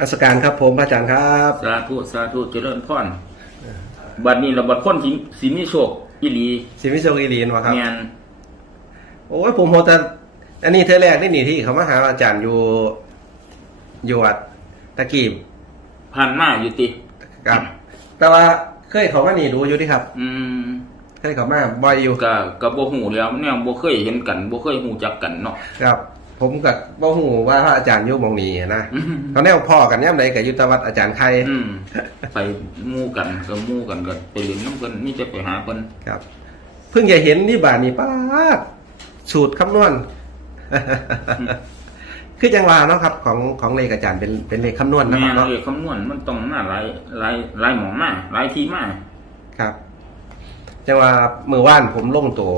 ราชการครับผมพระอาจารย์ครับสาธุสาธุเจริญพรบัดนี้เราบัดคนสิสิมีโชคอีหลีสิมิโชคอีลีนวะครับแม่นโอ้ยผมโหแต่อันนี้เธอแรกนี่นี่ที่เขามาหาอาจารย์อยู่อยู่วัดตะกีบผ่านมาอยู่ติครับ แต่ว่าเคยเขามานี่ดูอยู่ที่ครับ อืมเคยเขามาบ่อยอยู่ก็ก็บ่ฮู้แล้วแนวบ่เคยเห็นกันบ่เคยฮู้จักกันเนาะครับ ผมกับบ่ฮู้ว่าพระอาจารย์อยู่หมองนี้นะอืมเขาแนวพ่อกันย่ำใดกับยุทธวัฒน์อาจารย์ใครอืมไปหมู่กันก็หมู่กันก็ไปเล่นน้ำเพิ่นมีแต่ไปหาเพิ่นครับ เพิ่งจะเห็นนี่บาทนี่ป้าดสูตรคำนวณ คือจังหวะเนาะครับ ของของเลขอาจารย์เป็นเป็นเลขคำนวณนะคแม่รับนเนาะเลขคำนวณมันต้องมาหลายหลายหลายหมองมาหลายที่มาครับ จังหวะมือว่านผมลงตัว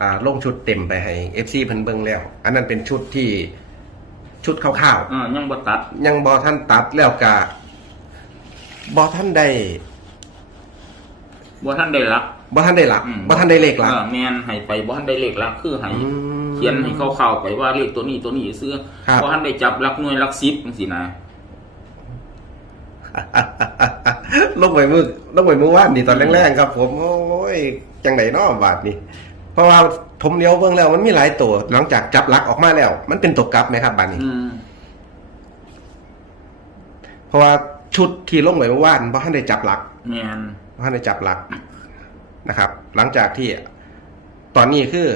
อ่าลงชุดเต็มไปให้เอฟซีเพิ่นเบิ่งแล้ว อันนั้นเป็นชุดที่ชุดคร่าวอ่ายังบ่ตัด ๆยังบอท่านตัดแล้วกะบอท่านได้บ่ทันได้หลัก บอท่านได้หลักอืม บอท่านได้เลขหลัก อ่าแม่นให้ไปบ่ทันได้เลขหลักคือให้อืมเขียนให้เข้าๆไปว่าเลขตัวนี้ตัวนี้ซื้อครับ บ่ทันได้จับหลักหน่วยหลัก10จังซี่นะลงไปมือลงไปมือว่านนี่ตอนแรกๆครับ ผมโอ้ยจังไหนเนาะบาทนี่ เพราะว่าผมเลี้ยวเบิ่งแล้วมันมีหลายตัว หลังจากจับหลักออกมาแล้ว มันเป็นตัวกลับไหมครับบาทนี้ อืมเพราะว่าชุดที่ลงไปเมื่อวานเพราะท่านได้จับหลักแม่นเพราะท่านได้จับหลักนะครับ หลังจากที่ตอนนี้คือ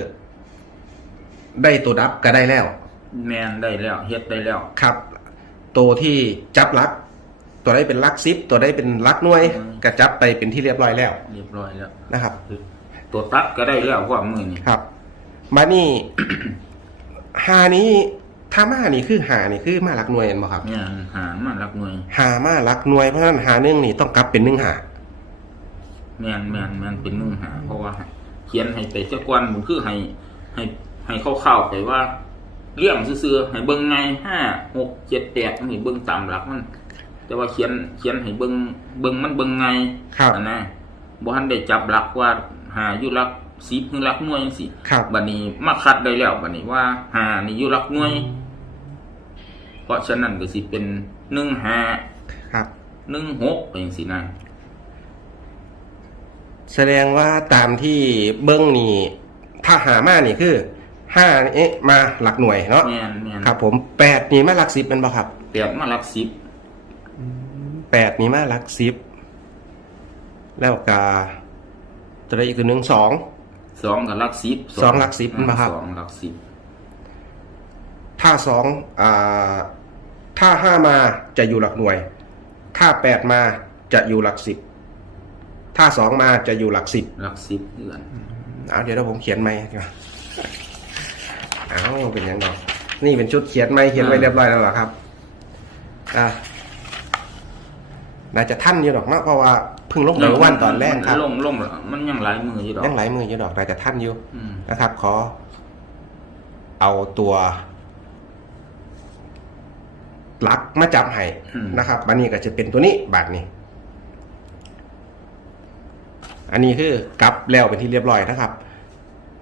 ได้ตัวดับก็ได้แล้ว แม่นได้แล้วเฮ็ดได้แล้วครับ ตัวที่จับหลัก ตัวได้เป็นหลักซิปตัวได้เป็นหลักหน่วยก็จับไปเป็นที่เรียบร้อยแล้วเรียบร้อยแล้วนะครับ ตัวตัดก็ได้แล้วความมือนี่ครับ มานี่ หานี้ถ้ามานี่คือหานี่คือมาหลักหน่วยเห็นบ่ครับแม่นหามาหลักหน่วย หามาหลักหน่วยเพราะฉะนั้นหาหนึ่งนี่ต้องกลับเป็นหนึ่งหาแม่นแม่นแม่นเป็นนึ่งหา เพราะว่า เขียนให้ไปจักวันมันคือให้ ให้ให้เข้าๆไปว่าเลี่ยงซื่อๆให้เบิ่งไงห้าหกเจ็ดแปดนี่เบิ่งตามหลักมัน แต่ว่าเขียนเขียนให้เบิ่งเบิ่งมันเบิ่งไงครับอันนะบ่ทันได้จับหลักว่า หาอยู่หลักสิบหรือหลักหน่วยจังซี่ครับ บัดนี้มาคัดได้แล้วบัดนี้ว่าหานี่อยู่หลักหน่วย เพราะฉะนั้นก็สิเป็นหนึ่งหาครับ หนึ่งหกเป็นสินะแสดงว่าตามที่เบิ้งนี่ถ้าหามานี่คือห้าเอ๊ะมาหลักหน่วยเนาะแม่นแม่นครับ ผมแปดนี่มาหลักสิบเป็นบ่ครับแปดมาหลักสิบแปดนี่มาหลักสิบแล้วกา ตัวใดอีกตัวหนึ่งสอง สองกับหลักสิบสองหลักสิบมาครับ สองหลักสิบถ้าสองอ่าถ้าห้ามาจะอยู่หลักหน่วย ถ้าแปดมาจะอยู่หลักสิบ ถ้าสองมาจะอยู่หลักสิบหลักสิบเดือนเอาเดี๋ยวเราผมเขียนไหมดีกว่าเอาเป็นยังไงนี่เป็นชุดเขียนไหมเขียนไว้เรียบร้อยแล้วเหรอครับ อ่าน่าจะท่านอยู่ดอกเนาะเพราะว่า เพิ่งลงไปเมื่อวันตอนแรกครับลงลงแล้วมันยังหลายมืออยู่ดอกยังหลายมืออยู่ดอกน่าจะท่านอยู่อืมนะครับ ขอ เอาตัวลักมาจับให้นะครับอันนี้ก็จะเป็นตัวนี้บาทนี้ อันนี้คือกลับแล้วเป็นที่เรียบร้อยนะครับ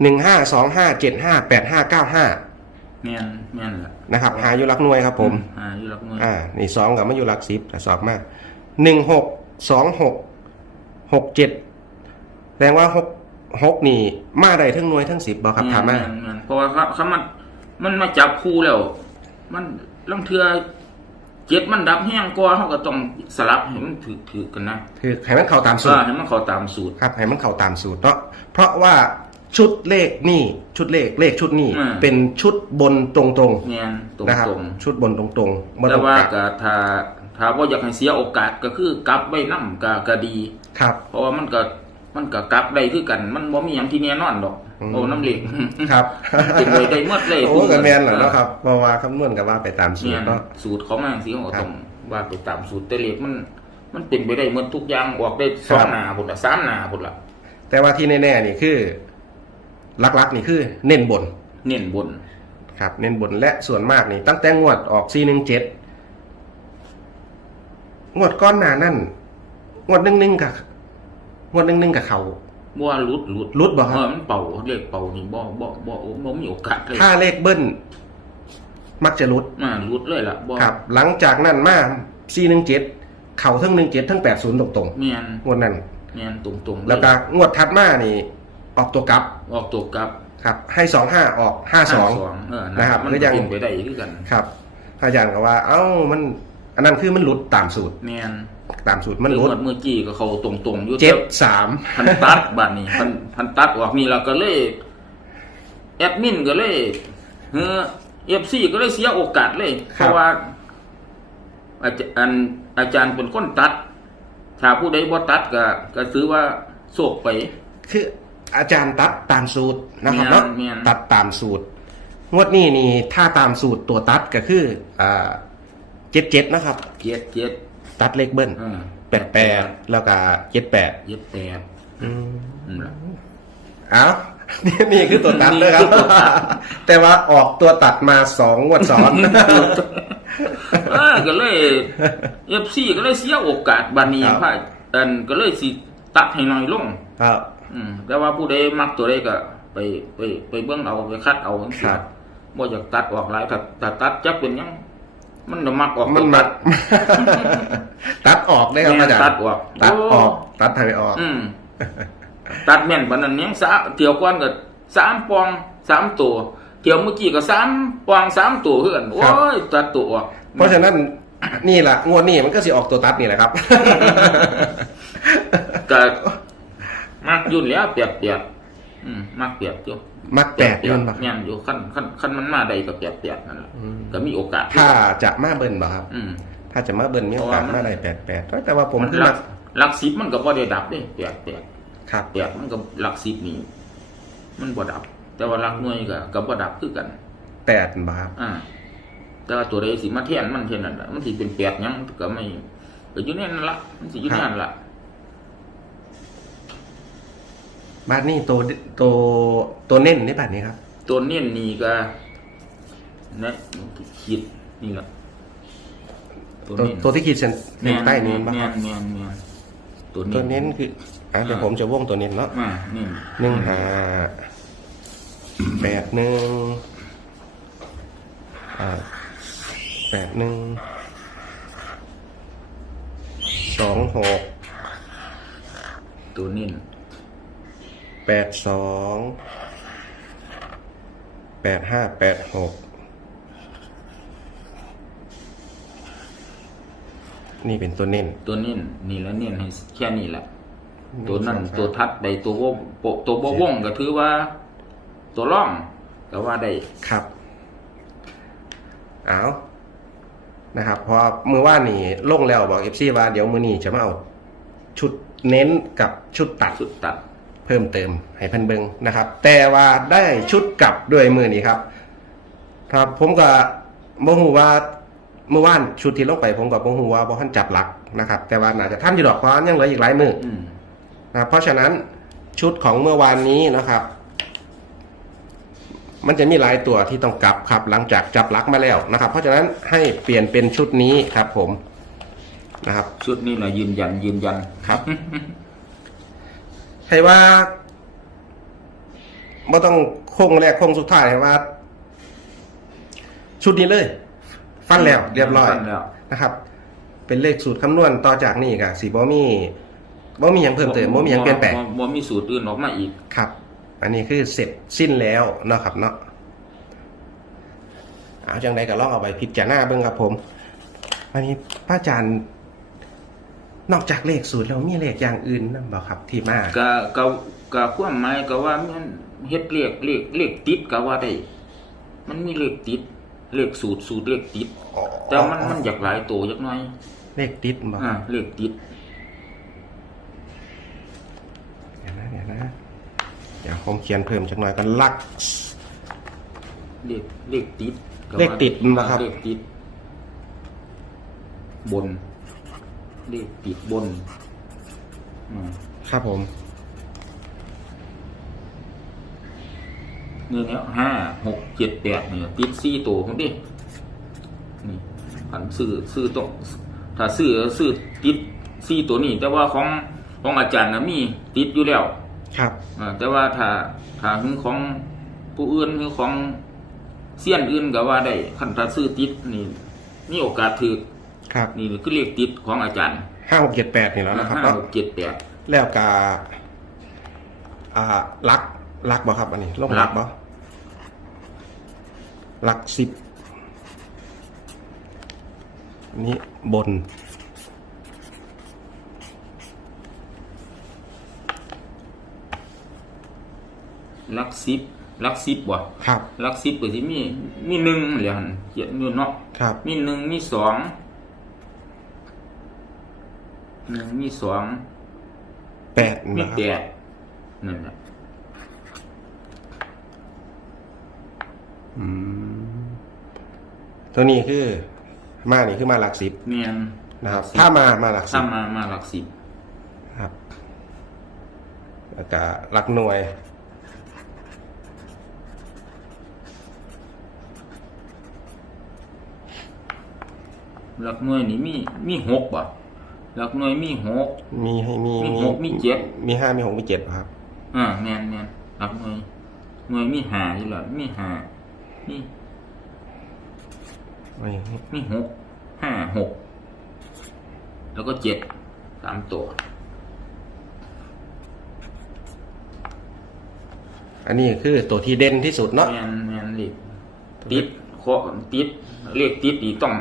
หนึ่งห้าสองห้าเจ็ดห้าแปดห้าเก้าห้าแม่นแม่นแหละนะครับ หาอยู่หลักหน่วยครับผม อ่าอยู่หลักหน่วยอ่า นี่สองกับมาอยู่หลักสิบแต่สอบมากหนึ่งหกสองหก หกเจ็ดแสดงว่าหกหกนี่ มาได้ทั้งหน่วยทั้งสิบบอกครับถามมาแนแม่นเพราะว่าครับคำมัน มันมาจับคู่แล้ว มันลังเทือเจ็ดมันดับแห้งกว่าเขาก็ต้องสลับให้มันถือถือกันนะคือให้มันเข้าตามสูเอตอรให้มันเข้าตามสูตรครับให้มันเข้าตามสูตรเนาะเพราะว่าชุดเลขนี่ชุดเลขเลขชุดนี่อืมเป็นชุดบนตรงแม่นตรๆงนะครับตรงชุดบนตรงๆบ่แต่ต้องว่ากลับก็ถ้าถ้าว่าอยากให้เสียโอกาสก็คือกลับไว้นํก็ก็ดี ครับ เพราะว่ามันก็มันก็กลับได้คือกัน มันบ่มีหยังที่แน่นอนดอก อืม โอ้น้ำเหล็กครับเป็นไปได้หมดเลยโอ้กันแมนเหรอเนาะครับเพราะว่าคำนวณกับว่าไปตามสูเนี่ตยรเนาะ สูตรเขามาสิเขาก็ครับต้องว่าไปตามสูตรแต่เหล็กมัน มันเป็นไปได้หมดทุกอย่างออกได้สอครังบ หน้าพุ่นละสามหน้าพุ่นละแต่ว่าที่แน่ๆนี่คือหลักๆนี่คือเน้นบนเน้นบน ครับ เน้นบนและส่วนมากนี่ตั้งแต่งวดออก417งวดก้อนหน้านั่น งวดหนึ่งๆกับงวดหนึ่งๆกับเขา บ่ว่าหลุดหลุดหลุดบ่ครับ เออมันเป่าเลขเป่านี่บ่บ่บ่บ่บ่มีโอกาสเลยถ้าเลขเบิ้ลมักจะรุด มารุดเลยล่ะบ่ครับ หลังจากนั้นมา417เข่าทั้ง17ทั้ง80ตรงแม่นๆงวดนั้น แม่นตรงๆเยแล้วก็งวดถัดมานี่ ออกตัวกลับออกตัวกลับครับ ให้25ออก52เออนะครับมันก็ยัง เป็นไปได้คือกัน ครับอาจารย์ก็ว่า เอ้ามัน อันนั้นคือมันหลุดตามสูตร แม่น ตามสูตรมันหลุดงวดเมื่อกี้ก็เขาตรงๆอยู่เจ็ดสามพันตัดบัดนี้พันพันตัดออกนี่เราก็เลยแอดมินก็เลยเฮ้อเอฟซีก็เลยเสียโอกาสเลย เพราะว่าอาจารย์อาจารย์เป็นคนตัด ถ้าผู้ใดบ่ตัดก็ก็ถือว่าโศกไป คืออาจารย์ตัดตามสูตรนะครับเนาะแม่นๆตัดตามสูตรงวดนี้นี่ถ้าตามสูตรตัวตัดก็คืออ่าเจ็ดเจ็ดนะครับเจ็ดเจ็ด ตัดเลขเบิ้ลเออแปดแปดแล้วก็เจ็ดแปดเจ็ดแปดนั่นล่ะ เอานี่นี่คือตัวตัดนะครับนี่คือตัวตัดแต่ว่าออกตัวตัดมาสองงวดซ้อน เออก็เลยเอฟซีก็เลยเสียโอกาสบัดนี้ครับพระอันก็เลยสิตัดให้น้อยลง ครับ อืมแต่ว่าผู้ใดมักตัวใดก็ ไปไปไปเบิ่งเอาไปคัดเอาจังซี่ครับ บ่อยากตัดออกหลายถ้าถ้าตัดจักเป็นหยัง มันจะมักออกมันตัวมัตัดดตัดออกได้ครับแม่นอาจารย์ตัดออกตัดออกโอ้ตัดทางออก อืมตัดแม่นปานนั้นยังสาเที่ยวก่อนก็สามปองสามตัวเที่ยวเมื่อกี้ก็สามปองสามตัวคือกันโอ้ยตัดตัวออกเพราะฉะนั้นนี่แหละงวดนี้มันก็สิออกตัวตัดนี่แหละครับก็มักยุ่นแล้วเปียกเปียก อืมมักเปียกอยู่มักแปดยนต์ปะแม่นอยู่คันคันคันมันมาได้ก็เปียกเปียกนั่นแหละอืม ก็มีโอกาสถ้าจะมาเบิ้ลบ่ครับ อืม ถ้าจะมาเบิ้ลมีโอกาสเพราะว่ามัน มาได้แปดแปดแต่ว่าผมมันคือหลัมักกหลักสิบมันก็บ่ได้ดับเด้เปียกเปียกครับเปียกมันก็หลักสิบนี่มันบ่ดับ แต่ว่าหลักหน่วยก็ก็บ่ดับคือกัน แปดบ่ครับอ่าแต่ว่าตัวใดสิมาแทนมันเท่านั้นล่ะมันสิเป็นแปดหยังก็ไม่ก็อยู่ในนั้นละมันสิอยู่ในนั้นละ บ้านนี้ตัวตัวตัวเน้นในบ้านนี้ครับ ตัวเน้นนี่ก็นะขีดนี่ล่ะตัวตัวที่ขีดเส้นเส้นใต้นี้บ้างแม่ครับนแม่นแม่นตัวตัวเน้เน้นนคืออะเดี๋ยวผมจะวงตัวเน้นเนาะมานี่หนึ่งหาแปดหนึ่งอ่าแปดหนึ่งสองหกตัวเน้น แปดสองแปดห้าแปดหกนี่เป็นตัวเน้น ตัวเน้นนี่แล้วเน้นให้แค่นี้แหละตัวนั่นสองสามตัวทัดใดตัววงโปะตัวบ่วงก็ถือว่า ตัวร่องก็ว่าได้ครับเอานะครับเพอมือว่านนี่ลงแล้วบอกเอฟซีว่าเดี๋ยวมือนี้จะมาเอาชุดเน้นกับชุดตัดสุดตัด เพิ่มเติมให้เพิ่นเบิงนะครับ แต่ว่าได้ชุดกลับด้วยมือนี้ครับ ครับผมก็บ่ฮู้ว่าเมื่อวานชุดที่ลงไปผมก็บ่ฮู้ว่าบ่ทันจับหลักนะครับ แต่ว่าน่าจะทันอยู่ดอกเพราะยังเหลืออีกหลายมืออืมนะครับเพราะฉะนั้นชุดของเมื่อวานนี้นะครับ มันจะมีหลายตัวที่ต้องกลับครับ หลังจากจับหลักมาแล้วนะครับ เพราะฉะนั้นให้เปลี่ยนเป็นชุดนี้ครับผมนะครับ ชุดนี้นะยืนยันยืนยัน ครับ ให้ว่าไม่ต้องโค้งแรกโค้งสุดท้ายให้ว่า ชุดนี้เลย ฟันแล้ว เรียบร้อยฟันแล้ว นะครับ เป็นเลขสูตรคำนวณต่อจากนี้กับสีบอมีบอมีอย่างเพิ่มเติมบอมีอย่างเปลี่ยนแปลง บ่บ่มีสูตรอื่นออกมาอีก ครับ อันนี้คือเสร็จสิ้นแล้วเนาะครับเนาะ เอาจังใดก็ลองเอาไปพิจารณาเบิ่งครับผม อันนี้พระอาจารย์ นอกจากเลขสูตรแล้วมีเลขอย่างอื่นนั่นบ่ครับที่มาก็ก็ก็ความหมายก็ว่ามันเฮ็ดเลขเลขเลขติดก็ว่าได้ มันมีเลขติด เลขสูตรสูตรเลขติด แต่มันมันอยากหลายตัวจักหน่อย เลขติดบ่อ่าเลขติดเดี๋ยวนะเดี๋ยวนะเดี๋ยวผมเขียนเพิ่มจักหน่อยกันลักเลขเลขติดก็ว่าเลขติดบ่ครับเลขติด บน เลขติดบนอืมครับผมนี่เนี่ยห้าหกเจ็ดแปดเนี่ยติดสี่ตัวของดินี่ผันซื้อซื้อต้องถ้าซื้อซื้อติดสี่ตัวนี้แต่ว่าของของอาจารย์นะมีติดอยู่แล้วครับอ่าแต่ว่าถ้าถ้าคือของผู้อื่นคือของเสี้ยนอื่นก็ว่าได้คันถ้าซื้อติดนี่มีโอกาสถือ ครับนี่คือเลขติดของอาจารย์ห้าหกเจ็ดแปดนี่แล้วนะครับห้าเนาะหกเจ็ดแปดแล้วกาอ่าลักลักบ่ครับ อันนี้ลงลักบ่ลักสิบอันนี้บน ลักสิบลักสิบบ่ครับลักสิบก็สิมีมีหนึ่งเหรียญเขียนอยู่เนาะครับ มีหนึ่งมีสอง หนึ่งมีสองแปดมีนะคแปรับดนั่นแหละอืมตัวนี้คือ มานี่คือมาหลักสิบเมียนนะครับ ถ้ามามาหลักสิถ้าบมามาหลักสิบครับแล้วก็หลักหน่วย หลักหน่วยนี่มีมีหกบ่ หลักหน่วยมีหก มีให้มีมีหกมีเจ็ด มีห้ามีหกมีเจ็ดครับ อ่าแมนแมนหลักหน่วยหน่วยมีหาอยู่แล้วมีหามีอันนี้มีหกห้าหกแล้วก็เจ็ดสามตัว อันนี้คือตัวที่เด่นที่สุดเนาะแมนแมนเลขติดเคาะติดเลขติดอีกต้อง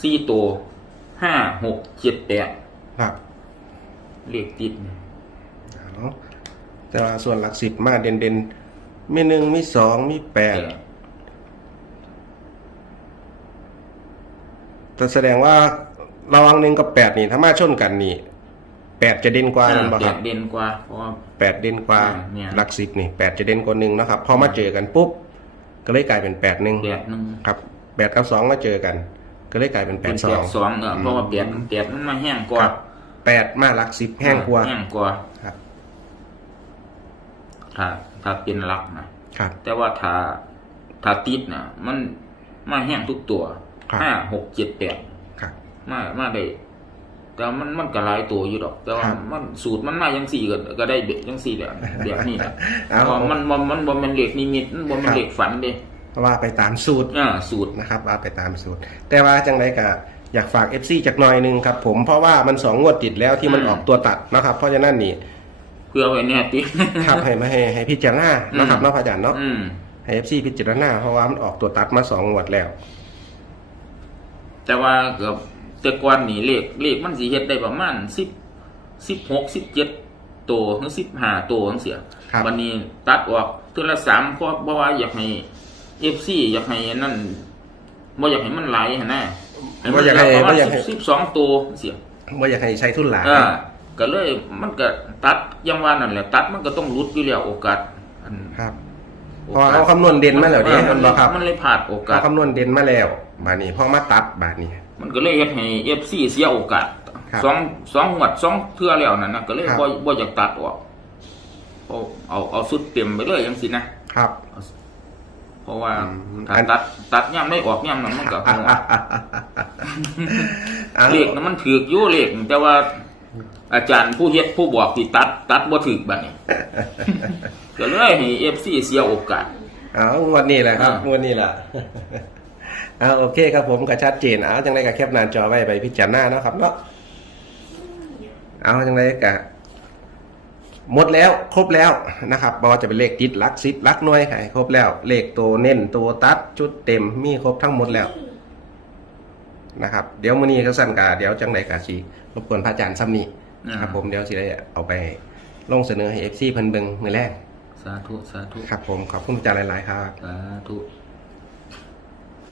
สี่ตัว ห้าหกเจ็ดแปดครับเลขติดเอาแต่ว่าส่วนหลักสิบมาเด่นเด่นๆมีหนึ่งมีสองมีแปดแปดแต่แสดงว่าระหวังหนึ่งกับแปดนี่ถ้ามาชนกันนี่แปดจะเด่นกว่านั่นบ่แปครัดบเด่นกว่าเพราะว่า แปดเด่นกว่าอ่าเนี่ย หลักสิบนี่แปดจะเด่นกว่าหนึ่งนะครับพอมาเจอกันปุ๊บก็เลยกลายเป็นแปดหนึ่งแปดหนึ่งครับแปดกับสองมาเจอกัน ก็เลยกลายเป็นแปเป็ดนสแปองดสองเออเพราะว่าแปดแปดมันมาแห้งกคว่ารับ แปดมาหลักสิบแห้งกว่าแห้งกว่าครับ ถ้าถ้าเป็นหลักนะ ครับ แต่ว่าถ้าถ้าติดนะมันมาแห้งทุกตัวครับ ห้าหกเจ็ดแปดครับ มามาได้ แต่มันมันก็หลายตัวอยู่ดอก แต่ว่าครับมันสูตรมันมายังสี่ก็ก็ได้เบ็ดยังสี่แหละแบบนี้แหละเอา เพราะมันมันมันบ่แมันเหล็กนิมิตมันบ่แมันเหล็กฝันเด้เพราะ ว่าไปตามสูตรอ่าสูตร นะครับว่าไปตามสูตร แต่ว่าจังไรก็อยากฝาก FC จากหน่อยหนึ่งครับผมเพราะว่ามันสองงวดติดแล้วที่มันอืม ออกตัวตัดนะครับ เพราะฉะนั้นนี่เพื่อไว้เนี่ยติ ครับให้มาให้ให้พิจารณานะครับอืม เนาะพระอาจารย์เนาะอืมให้ FC พิจารณาเพราะว่ามันออกตัวตัดมาสองงวดแล้ว แต่ว่าเกือบแต่ก่อนนี่เลขเลขมันสิเฮ็ดได้ประมาณสิบสิบหกสิบเจ็ดตัวหรือสิบห้าตัวจังเสียครับ วันนี้ตัดออกเทือละสามเพราะเพราะว่าอยากให้ เอฟซีอยากให้นั่นบ่อยากให้มันไหลหั้นนะให้มันบ่อยากให้เหลืประมาบ่ณอยากให้ สิบสองตัวจังเสียว่าอยากให้ใช้ทุนหลายอ่าก็เลยมันก็ตัดอยังว่านั่นแหละ ตัดมันก็ต้องรุดอยู่แล้วโอกาสอันครับเพโอราะกสเขาคำนวณเด่นมาแล้วเนี่ยมัมันนบอครับมันเลยพลาดโอกาเขาสคำนวณเด่นมาแล้วบาดนี้พอมาตัดบาดนี้ มันก็เลยเฮ็ดให้เอฟซีเสียโอกาสครับสองสองหวดสองเทื่อแล้วนั่นนะก็เลยครับ บ่บ่อยากตัดออกเอาเอาเอาสุดเต็มไปเลยจังซี่นะครับ เพราะว่าอืมถ้าอันตัดตัดย่ำได้ออกย่ำนั้นมันก็หัวเอาเลขนั้นมันถือกอยู่เลขแต่ว่า อาจารย์ผู้เฮ็ดผู้บอกที่ตัด ตัดบ่ถูกบัดนี้ก็เลยให้ FC เสียโอกาสเอางวดนี้แหละครับอ่างวดนี้แหละเอาโอเคครับผมก็ชัดเจนเอาจังไรก็แคปหน้าจอไว้ไปพิจารณาเนาะครับเนาะเอาจังไรก็ หมดแล้วครบแล้วนะครับบอจะเป็นเลขติดลักซิปลักหน่วยให้ครบแล้ว เลขตัวเน้นตัวตัดชุดเต็มมีครบทั้งหมดแล้วนะครับเดี๋ยวมื้อนี้ก็สั่นกาเดี๋ยวจังไรกาสีรบกวนพระอาจารย์ซ้ำนี้นะครับผมเดี๋ยวสิได้เอาไปลงเสนอให้ FC เพิ่นเบิ่งมื้อแรกสาธุสาธุครับผมขอบคุณพระอาจารย์หลาย ๆ ครับสาธุ